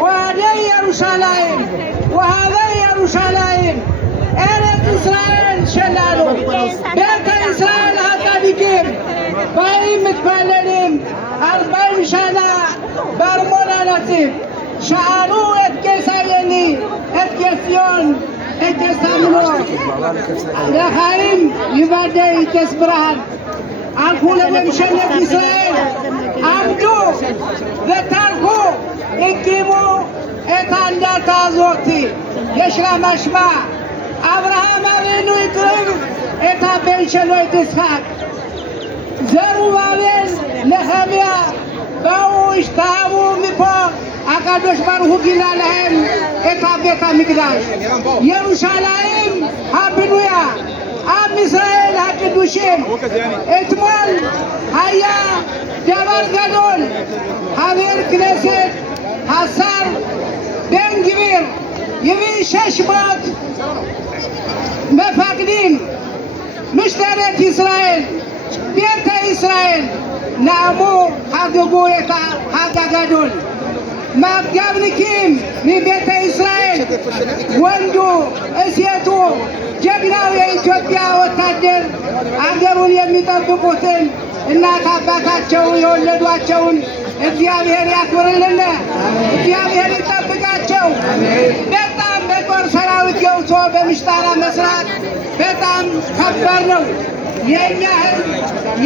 وهذه يروشلايم وهذا يروشلايم أرض إسرائيل شلالو بيت إسرائيل هكذا باي متبللين 40 سنة برمونا نصيب شعروا اتكسرني اتكسيون اتكسامنو لخايم يبدأ يتسبرهن أنكو لنمشنك إسرائيل عمدو ذتركو اكيمو اتاندا تازوتي يشرا مشمع أبراهام أبينو يترم اتا بنشلو يتسخاك زروبابل نهميا باوش تابو ميبو أكادوش بارهو جينا لهم اتا بيتا مقداش يروشلايم هابنويا أم إسرائيل هكدوشين اتمال هيا جبل جدول حبير كنيسة حسار بن جبير يبي ششمات مفاقدين مشترك إسرائيل بيت إسرائيل نامو حققوا حقا جدول ما قبلكم من بيت إسرائيل ወንዱ እሴቱ ጀግናው የኢትዮጵያ ወታደር አገሩን የሚጠብቁትን እናት አባታቸው የወለዷቸውን እግዚአብሔር ያክብርልን፣ እግዚአብሔር ይጠብቃቸው። በጣም በጦር ሰራዊት ገብቶ በምሽጣራ መስራት በጣም ከባድ ነው።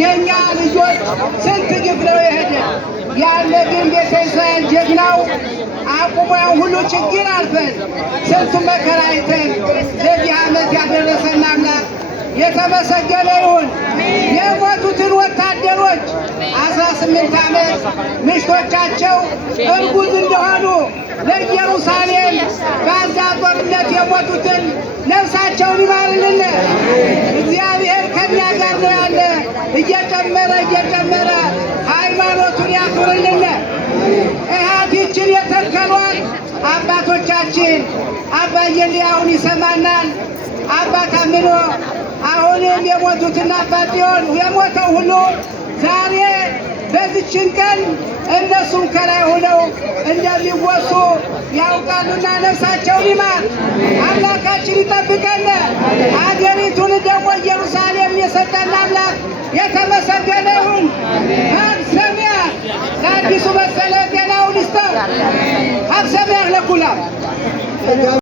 የኛ ልጆች ስንት ግፍ ነው የሄደ ያለ ግን ቤተ እስራኤል ጀግናው አቁሞ ሁሉ ችግር አልፈን ስንቱ መከራ አይተን ለዚህ ዓመት ያደረሰን አምላክ የተመሰገነ ይሁን። የሞቱትን ወታደሮች 18 ዓመት ምሽቶቻቸው እርጉዝ እንደሆኑ ለኢየሩሳሌም በዛ ጦርነት የሞቱትን ነፍሳቸውን ይማርልን። እግዚአብሔር ከኛ ጋር ነው ያለ። እየጨመረ ሃይማኖቱን ያክብርልን። እህታችን የተከሏት አባቶቻችን አባዬ አሁን ይሰማናል። አባት አምኖ አሁንም የሞቱትና አባት የሞተው ሁሉ ዛሬ በዚችን ቀን እነሱም ከላይ ሆነው እንደሚወሱ ያውቃሉና ነፍሳቸውን ይማር። አምላካችን ይጠብቀን። አገሪቱን ደግሞ ኢየሩሳሌም የሰጠን አምላክ የተመሰገነ ይሁን። ሀብሰሚያ ለአዲሱ መሰለ ጤናውን ይስጠው። ሀብሰሚያ ለኩላም